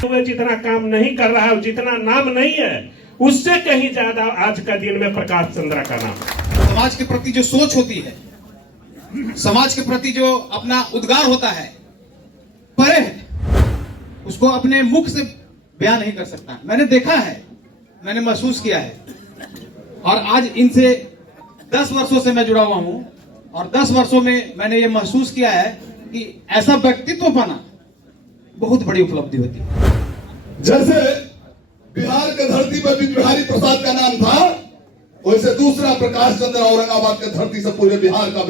जितना काम नहीं कर रहा है, जितना नाम नहीं है, उससे कहीं ज्यादा आज का दिन में प्रकाश चंद्रा का नाम। समाज के प्रति जो सोच होती है, समाज के प्रति जो अपना उद्गार होता है, परे है, उसको अपने मुख से बयान नहीं कर सकता। मैंने देखा है, मैंने महसूस किया है, और आज इनसे 10 वर्षों से मैं जुड़ा हुआ हूं, और 10 वर्षों में मैंने ये महसूस किया है कि ऐसा व्यक्तित्व पाना बहुत बड़ी उपलब्धि होती है। जैसे बिहार के धरती पर बिहारी प्रसाद का नाम था, वैसे दूसरा प्रकाश चंद्र औरंगाबाद के धरती से पूरे बिहार का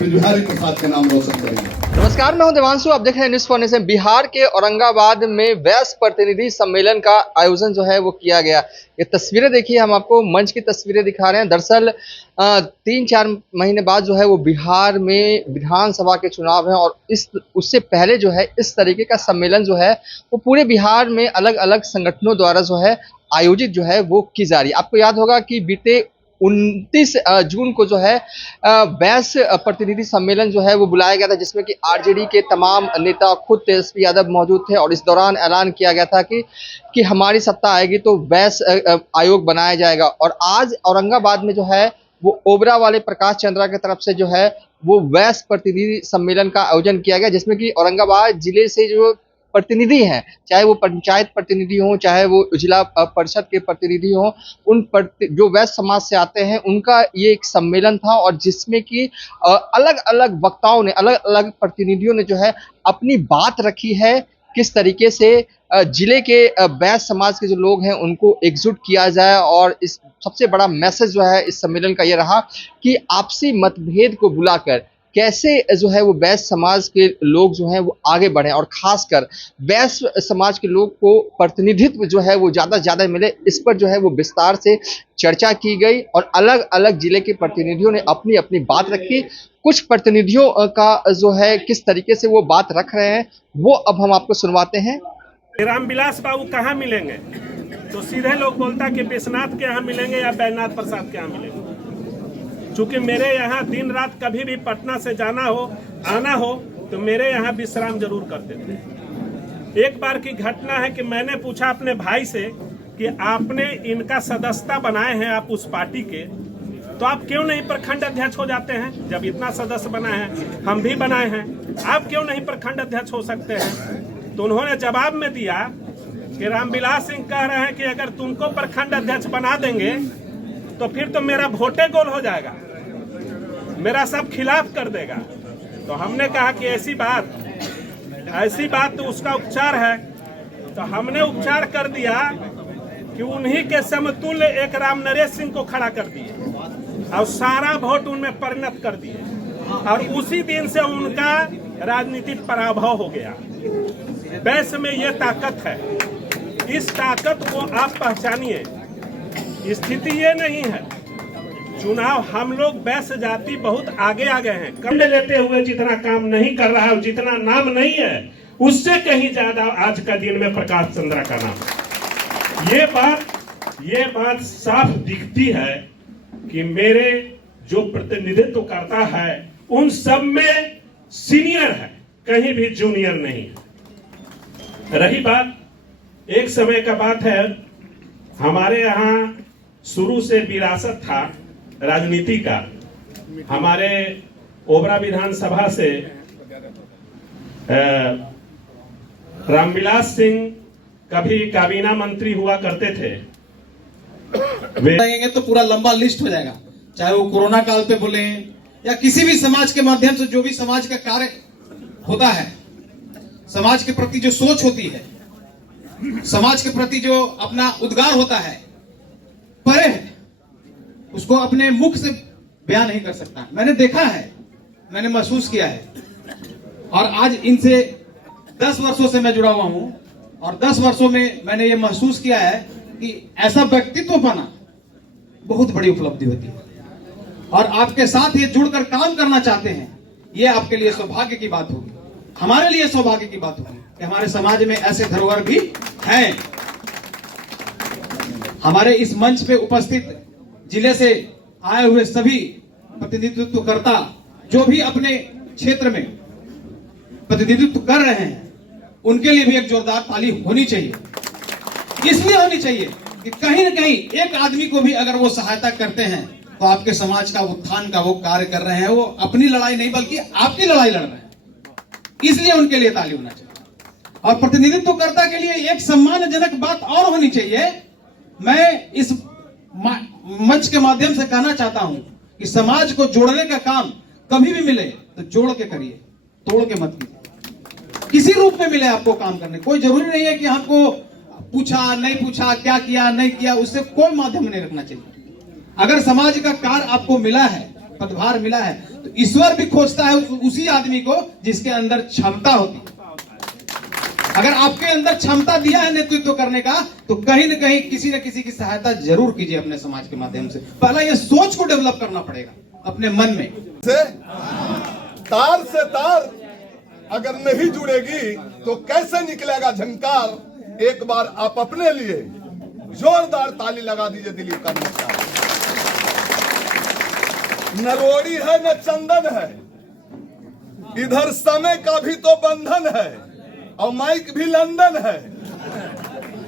बिहारी प्रसाद का नाम रोशन करेंगे। नमस्कार, मैं हूं देवांशु, आप देख रहे हैं न्यूज़ फॉर नेशन। बिहार के औरंगाबाद में वैश्य प्रतिनिधि सम्मेलन का आयोजन जो है वो किया गया। ये तस्वीरें देखिए, हम आपको मंच की तस्वीरें दिखा रहे हैं। दरअसल 3-4 महीने बाद जो है वो बिहार में विधानसभा के चुनाव हैं, और उससे पहले जो है इस तरीके का सम्मेलन जो है वो पूरे बिहार में अलग अलग संगठनों द्वारा जो है आयोजित जो है वो की जा रही है। आपको याद होगा कि बीते 29 जून को जो है वैश्य प्रतिनिधि सम्मेलन जो है वो बुलाया गया था, जिसमें कि आरजेडी के तमाम नेता, खुद तेजस्वी यादव मौजूद थे, और इस दौरान ऐलान किया गया था कि हमारी सत्ता आएगी तो वैश्य आयोग बनाया जाएगा। और आज औरंगाबाद में जो है वो ओबरा वाले प्रकाश चंद्रा की तरफ से जो है वो वैश्य प्रतिनिधि सम्मेलन का आयोजन किया गया, जिसमें कि औरंगाबाद जिले से जो प्रतिनिधि हैं, चाहे वो पंचायत प्रतिनिधि हों, चाहे वो जिला परिषद के प्रतिनिधि हों, जो वैश्य समाज से आते हैं, उनका ये एक सम्मेलन था, और जिसमें कि अलग अलग वक्ताओं ने, अलग अलग प्रतिनिधियों ने जो है अपनी बात रखी है, किस तरीके से जिले के वैश्य समाज के जो लोग हैं उनको एकजुट किया जाए। और इस सबसे बड़ा मैसेज जो है इस सम्मेलन का ये रहा कि आपसी मतभेद को बुलाकर कैसे जो है वो वैश्य समाज के लोग जो हैं वो आगे बढ़े, और खासकर वैश्य समाज के लोग को प्रतिनिधित्व जो है वो ज़्यादा से ज़्यादा मिले, इस पर जो है वो विस्तार से चर्चा की गई, और अलग अलग जिले के प्रतिनिधियों ने अपनी अपनी बात रखी। कुछ प्रतिनिधियों का जो है किस तरीके से वो बात रख रहे हैं वो अब हम आपको सुनवाते हैं। रामविलास बाबू कहाँ मिलेंगे, तो सीधे लोग बोलता कि विश्वनाथ के यहाँ मिलेंगे या बैजनाथ प्रसाद के यहाँ मिलेंगे। चूंकि मेरे यहाँ दिन रात कभी भी पटना से जाना हो, आना हो, तो मेरे यहाँ विश्राम जरूर करते थे। एक बार की घटना है कि मैंने पूछा अपने भाई से कि आपने इनका सदस्यता बनाए हैं आप उस पार्टी के, तो आप क्यों नहीं प्रखंड अध्यक्ष हो जाते हैं? जब इतना सदस्य बनाए हैं, हम भी बनाए हैं, आप क्यों नहीं प्रखंड अध्यक्ष हो सकते हैं? तो उन्होंने जवाब में दिया कि रामविलास सिंह कह रहे हैं कि अगर तुमको प्रखंड अध्यक्ष बना देंगे तो फिर तो मेरा वोटे गोल हो जाएगा, मेरा सब खिलाफ कर देगा। तो हमने कहा कि ऐसी बात तो उसका उपचार है। तो हमने उपचार कर दिया कि उन्हीं के समतुल्य एक राम नरेश सिंह को खड़ा कर दिए, और सारा वोट उनमें परिणत कर दिए, और उसी दिन से उनका राजनीतिक पराभव हो गया। वैश्य में ये ताकत है, इस ताकत को आप पहचानिए। स्थिति ये नहीं है, चुनाव हम लोग वैश्य जाति बहुत आगे आ गए हैं। कंड लेते हुए जितना काम नहीं कर रहा है, जितना नाम नहीं है, उससे कहीं ज्यादा आज का दिन में प्रकाश चंद्रा का नाम। ये बात साफ दिखती है कि मेरे जो प्रतिनिधित्व करता है उन सब में सीनियर है, कहीं भी जूनियर नहीं है। रही बात, एक समय का बात है, हमारे यहाँ शुरू से विरासत था राजनीति का। हमारे ओबरा विधानसभा से रामविलास सिंह कभी काबीना मंत्री हुआ करते थे। वे तो पूरा लंबा लिस्ट हो जाएगा, चाहे वो कोरोना काल पे बोले या किसी भी समाज के माध्यम से जो भी समाज का कार्य होता है, समाज के प्रति जो सोच होती है, समाज के प्रति जो अपना उद्गार होता है, परे है, उसको अपने मुख से बयान नहीं कर सकता। मैंने देखा है, मैंने महसूस किया है, और आज इनसे 10 वर्षों से मैं जुड़ा हुआ हूं, और 10 वर्षों में मैंने ये महसूस किया है कि ऐसा व्यक्तित्व पाना बहुत बड़ी उपलब्धि होती है, और आपके साथ ये जुड़कर काम करना चाहते हैं, ये आपके लिए सौभाग्य की बात होगी, हमारे लिए सौभाग्य की बात होगी कि हमारे समाज में ऐसे धरोहर भी हैं। हमारे इस मंच पे उपस्थित जिले से आए हुए सभी प्रतिनिधित्वकर्ता जो भी अपने क्षेत्र में प्रतिनिधित्व कर रहे हैं, उनके लिए भी एक जोरदार ताली होनी चाहिए। इसलिए होनी चाहिए कि कहीं ना कहीं एक आदमी को भी अगर वो सहायता करते हैं तो आपके समाज का उत्थान का वो कार्य कर रहे हैं। वो अपनी लड़ाई नहीं बल्कि आपकी लड़ाई लड़ रहे हैं, इसलिए उनके लिए ताली होना चाहिए। और प्रतिनिधित्वकर्ता के लिए एक सम्मानजनक बात और होनी चाहिए। मैं इस मंच के माध्यम से कहना चाहता हूं कि समाज को जोड़ने का काम कभी भी मिले तो जोड़ के करिए, तोड़ के मत कीजिए। किसी रूप में मिले आपको काम करने, कोई जरूरी नहीं है कि हमको पूछा नहीं पूछा, क्या किया नहीं किया, उससे कोई माध्यम नहीं रखना चाहिए। अगर समाज का कार्य आपको मिला है, पदभार मिला है, तो ईश्वर भी खोजता है उसी आदमी को जिसके अंदर क्षमता होती है। अगर आपके अंदर क्षमता दिया है नेतृत्व करने का, तो कहीं न कहीं किसी न किसी की सहायता जरूर कीजिए अपने समाज के माध्यम से। पहला ये सोच को डेवलप करना पड़ेगा अपने मन में। तार से तार अगर नहीं जुड़ेगी तो कैसे निकलेगा झंकार। एक बार आप अपने लिए जोरदार ताली लगा दीजिए दिलीप का नमस्कार। न रोड़ी है न चंदन है, इधर समय का भी तो बंधन है, और माइक भी लंदन है।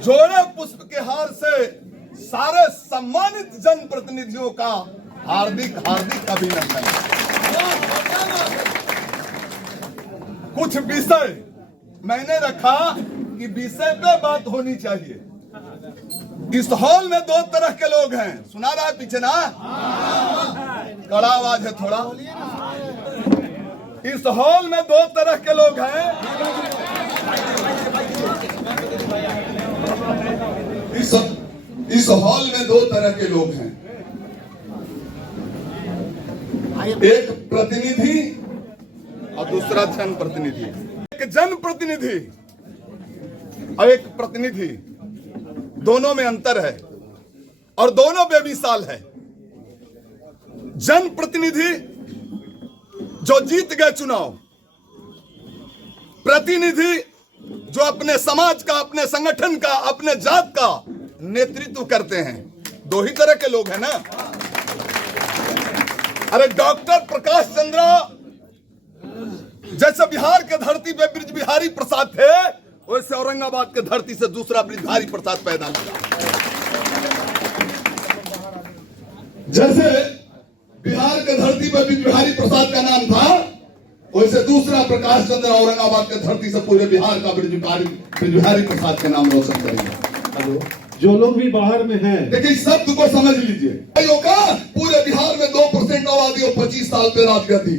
जोड़े पुष्प के हार से सारे सम्मानित जनप्रतिनिधियों का हार्दिक हार्दिक अभिनंदन। कुछ विषय मैंने रखा कि विषय पे बात होनी चाहिए। इस हॉल में दो तरह के लोग हैं, सुना रहा है पीछे ना, कड़ा आवाज है थोड़ा। इस हॉल में दो तरह के लोग हैं। इस हॉल में दो तरह के लोग हैं, एक प्रतिनिधि और दूसरा जनप्रतिनिधि। एक जनप्रतिनिधि और एक प्रतिनिधि, दोनों में अंतर है और दोनों बेमिसाल है। जनप्रतिनिधि जो जीत गए चुनाव, प्रतिनिधि जो अपने समाज का, अपने संगठन का, अपने जात का नेतृत्व करते हैं। दो ही तरह के लोग हैं ना। अरे डॉक्टर प्रकाश चंद्र जैसे बिहार के धरती पे ब्रिज बिहारी प्रसाद थे, वैसे औरंगाबाद के धरती से दूसरा ब्रिज बिहारी प्रसाद पैदा हुआ। जैसे बिहार के धरती पे ब्रिज बिहारी प्रसाद का नाम था, वैसे दूसरा प्रकाश चंद्र औरंगाबाद के धरती से पूरे बिहार का ब्रिज बिहारी प्रसाद का नाम रोशन करेंगे। जो लोग भी बाहर में हैं, देखिए इस शब्द को समझ लीजिए। भाइयों का पूरे बिहार में 2% आबादी और 25 साल पे राज गद्दी,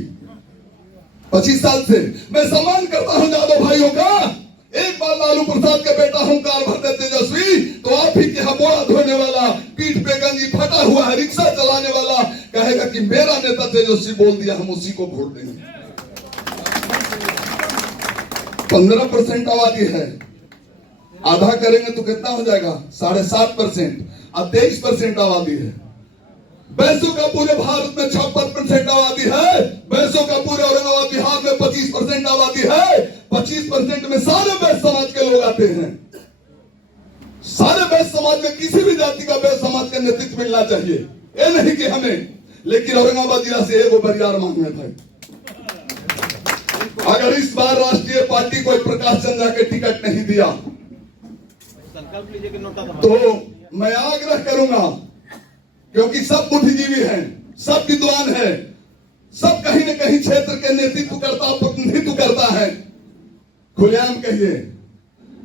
25 साल से मैं सम्मान करता हूं यादव भाइयों का। एक बार लालू प्रसाद का बेटा हुंकार भरते तेजस्वी, तो आप ही के बोरा धोने वाला, पीठ पे गंजी फटा हुआ है, रिक्शा चलाने वाला कहेगा कि मेरा नेता तेजस्वी बोल दिया, हम उसी को वोट देंगे। 15% आबादी है, आधा करेंगे तो कितना हो जाएगा? 7.5%। और 23% आबादी है। बैसों का पूरे भारत में 56% आबादी है। बैसों का पूरे औरंगाबाद बिहार में 25% आबादी है। 25% में सारे बैस समाज के लोग आते हैं। सारे बैस समाज में किसी भी जाति का बैस समाज का नेतृत्व मिलना चाहिए, ये नहीं कि हमें। लेकिन औरंगाबाद जिला से एगो बरियार मांगे भाई, अगर इस बार राष्ट्रीय पार्टी को प्रकाश चंद्र के टिकट नहीं दिया तो मैं आग्रह करूंगा, क्योंकि सब बुद्धिजीवी हैं, सब विद्वान हैं, सब कहीं न कहीं क्षेत्र के नेतृत्व करता, प्रतिनिधित्व करता है। खुलेआम कहिए,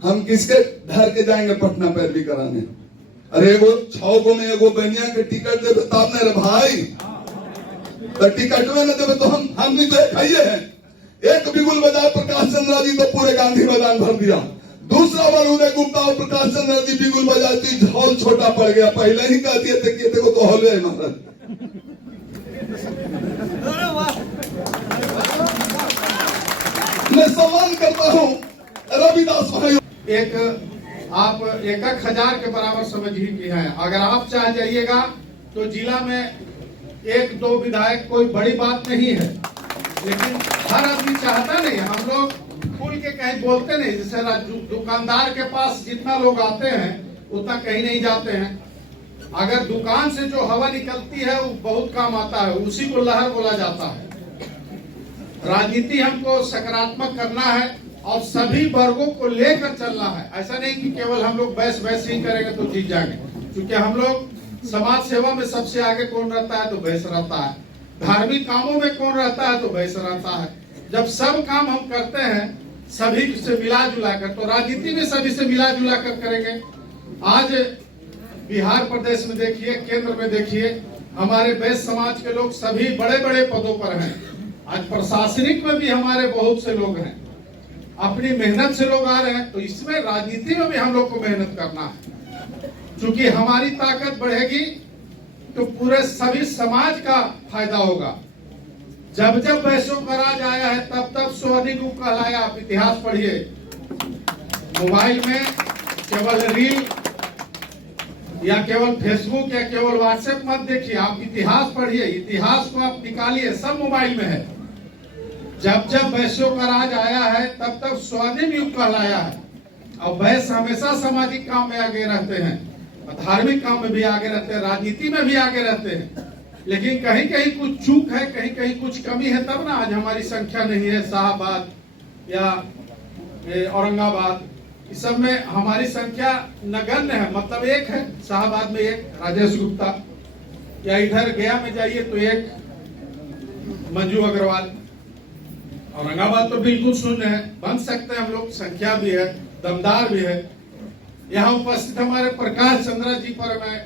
हम किसके घर के जाएंगे पटना पैरवी कराने? अरे एगो 6 गो में एगो बनिया के टिकट देवे तब न रे भाई, तो टिकट में न देवे तो हम भी तो खाइए हैं। एक बिगुल बजाय प्रकाश चंद्र जी तो पूरे गांधी मैदान भर दिया। दूसरा बार उदय गुप्ता और प्रकाश चंद्र जी बिगुल बजाती, हॉल छोटा पड़ गया। पहले ही कह दिए थे कि देखो तो हॉल है महाराज। मैं सम्मान करता हूं रविदास भाई। आप 1,000 के बराबर समझ ही की है। अगर आप चाह जाइएगा तो जिला में 1-2 विधायक कोई बड़ी बात नहीं है, लेकिन हर आदमी चाहता नहीं। हम लोग खुल के कहीं बोलते नहीं। जैसे दुकानदार के पास जितना लोग आते हैं उतना कहीं नहीं जाते हैं। अगर दुकान से जो हवा निकलती है वो बहुत काम आता है, उसी को लहर बोला जाता है। राजनीति हमको सकारात्मक करना है और सभी वर्गों को लेकर चलना है। ऐसा नहीं कि केवल हम लोग बहस ही करेंगे तो जीत जाएंगे, क्योंकि हम लोग समाज सेवा में सबसे आगे कौन रहता है तो बहस रहता है, धार्मिक कामों में कौन रहता है तो बहस रहता है। जब सब काम हम करते हैं सभी से मिला जुला कर, तो राजनीति में सभी से मिला जुला कर करेंगे। आज बिहार प्रदेश में देखिए, केंद्र में देखिए, हमारे वैश्य समाज के लोग सभी बड़े बड़े पदों पर हैं। आज प्रशासनिक में भी हमारे बहुत से लोग हैं, अपनी मेहनत से लोग आ रहे हैं। तो इसमें राजनीति में भी हम लोग को मेहनत करना है, क्योंकि हमारी ताकत बढ़ेगी तो पूरे सभी समाज का फायदा होगा। जब जब वैश्यों का राज आया है तब तब स्वर्णिम युग कहलाया। आप इतिहास पढ़िए, मोबाइल में केवल रील या केवल फेसबुक या केवल व्हाट्सएप मत देखिए, आप इतिहास पढ़िए, इतिहास को आप निकालिए, सब मोबाइल में है। जब जब वैश्यों का राज आया है तब तब स्वर्णिम युग कहलाया है। और वैश्य हमेशा सामाजिक काम में आगे रहते हैं, धार्मिक काम में भी आगे रहते हैं, राजनीति में भी आगे रहते हैं। लेकिन कहीं कहीं कुछ चूक है, कहीं कहीं कुछ कमी है, तब ना आज हमारी संख्या नहीं है। शाहबाद या औरंगाबाद इस सब में हमारी संख्या नगण्य है, मतलब एक है। शाहबाद में एक राजेश गुप्ता, या इधर गया में जाइए तो एक मंजू अग्रवाल। औरंगाबाद तो बिल्कुल शून्य है, बन सकते हैं हम लोग, संख्या भी है, दमदार भी है। यहाँ उपस्थित हमारे प्रकाश चंद्रा जी पर मैं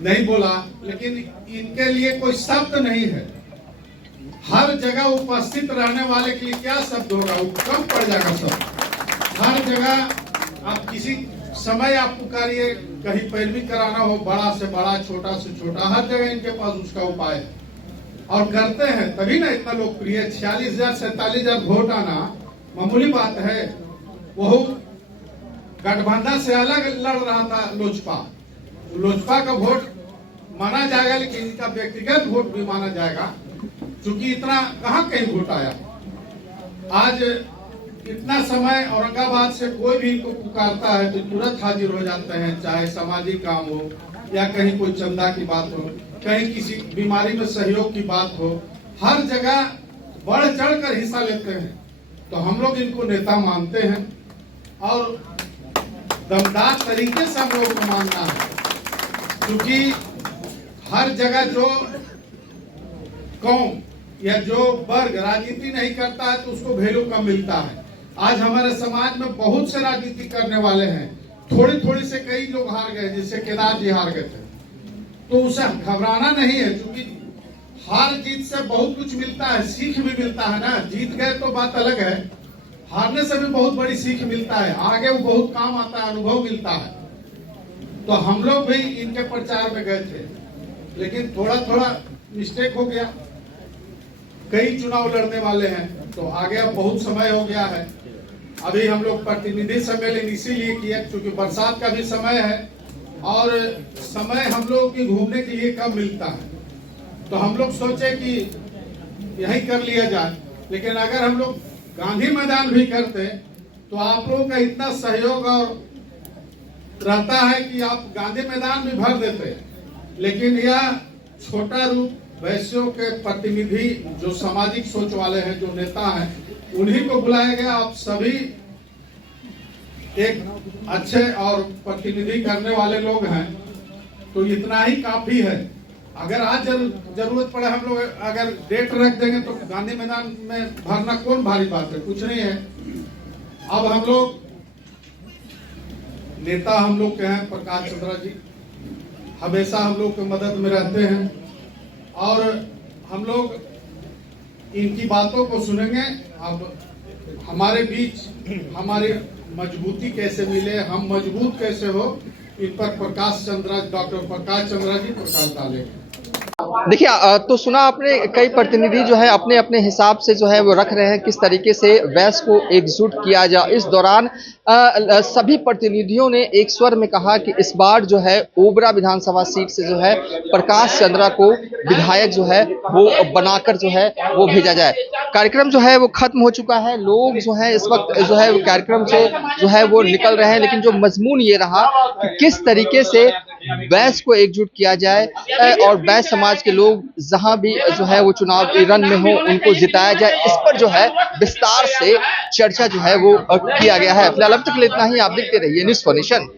नहीं बोला, लेकिन इनके लिए कोई शब्द नहीं है। हर जगह उपस्थित रहने वाले के लिए क्या शब्द होगा, कम पड़ जाएगा सब। हर जगह आप किसी समय आप पुकारिए, कहीं पैरवी कराना हो, बड़ा से बड़ा, छोटा से छोटा, हर जगह इनके पास उसका उपाय है और करते हैं, तभी ना इतना लोकप्रिय। 46,000 47,000 वोट आना मामूली बात है। वो गठबंधन से अलग लड़ रहा था लोजपा का वोट माना जाएगा, लेकिन इनका व्यक्तिगत वोट भी माना जाएगा, क्योंकि इतना कहां कहीं वोट आया। आज इतना समय औरंगाबाद से कोई भी इनको पुकारता है तो तुरंत हाजिर हो जाते हैं, चाहे सामाजिक काम हो या कहीं कोई चंदा की बात हो, कहीं किसी बीमारी में सहयोग की बात हो, हर जगह बढ़ चढ़ कर हिस्सा लेते हैं। तो हम लोग इनको नेता मानते हैं और दमदार तरीके से हम लोग को मानना है, क्योंकि हर जगह जो कौम या जो वर्ग राजनीति नहीं करता है तो उसको वैल्यू कम मिलता है। आज हमारे समाज में बहुत से राजनीति करने वाले हैं, थोड़ी थोड़ी से कई लोग हार गए, जैसे केदार जी हार गए थे। तो उसे घबराना नहीं है, क्योंकि हार जीत से बहुत कुछ मिलता है, सीख भी मिलता है ना। जीत गए तो बात अलग है, हारने से भी बहुत बड़ी सीख मिलता है, आगे वो बहुत काम आता है, अनुभव मिलता है। तो हम लोग भी इनके प्रचार में गए थे, लेकिन थोड़ा थोड़ा मिस्टेक हो गया। कई चुनाव लड़ने वाले हैं तो आगे अब बहुत समय हो गया है। अभी हम लोग प्रतिनिधि सम्मेलन इसीलिए किया क्योंकि बरसात का भी समय है और समय हम लोग की घूमने के लिए कम मिलता है। तो हम लोग सोचे कि यही कर लिया जाए, लेकिन अगर हम लोग गांधी मैदान भी करते तो आप लोगों का इतना सहयोग और रहता है कि आप गांधी मैदान भी भर देते। लेकिन यह छोटा रूप वैश्यों के प्रतिनिधि जो सामाजिक सोच वाले हैं, जो नेता हैं, उन्हीं को बुलाया गया। आप सभी एक अच्छे और प्रतिनिधि करने वाले लोग हैं, तो इतना ही काफी है। अगर आज जरूरत पड़े हम लोग अगर डेट रख देंगे तो गांधी मैदान में भरना कौन भारी बात है, कुछ नहीं है। अब हम लोग नेता हम लोग के हैं प्रकाश चंद्रा जी, हमेशा हम लोग की मदद में रहते हैं और हम लोग इनकी बातों को सुनेंगे। अब हमारे बीच हमारी मजबूती कैसे मिले, हम मजबूत कैसे हो, इन पर डॉक्टर प्रकाश चंद्रा जी प्रकाश डालेंगे। देखिए तो सुना आपने, कई प्रतिनिधि जो है अपने अपने हिसाब से जो है वो रख रहे हैं किस तरीके से वैश्य को एकजुट किया जाए। इस दौरान सभी प्रतिनिधियों ने एक स्वर में कहा कि इस बार जो है ओबरा विधानसभा सीट से जो है प्रकाश चंद्रा को विधायक जो है वो बनाकर जो है वो भेजा जाए। कार्यक्रम जो है वो खत्म हो चुका है, लोग जो है इस वक्त जो है कार्यक्रम से जो है वो निकल रहे हैं, लेकिन जो मजमून ये रहा कि किस तरीके से वैश्य को एकजुट किया जाए और वैश्य समाज के लोग जहां भी जो है वो चुनाव रण में हो उनको जिताया जाए, इस पर जो है विस्तार से चर्चा जो है वो किया गया है। फिलहाल अब तक इतना ही। आप देखते रहिए न्यूज़ फॉर नेशन।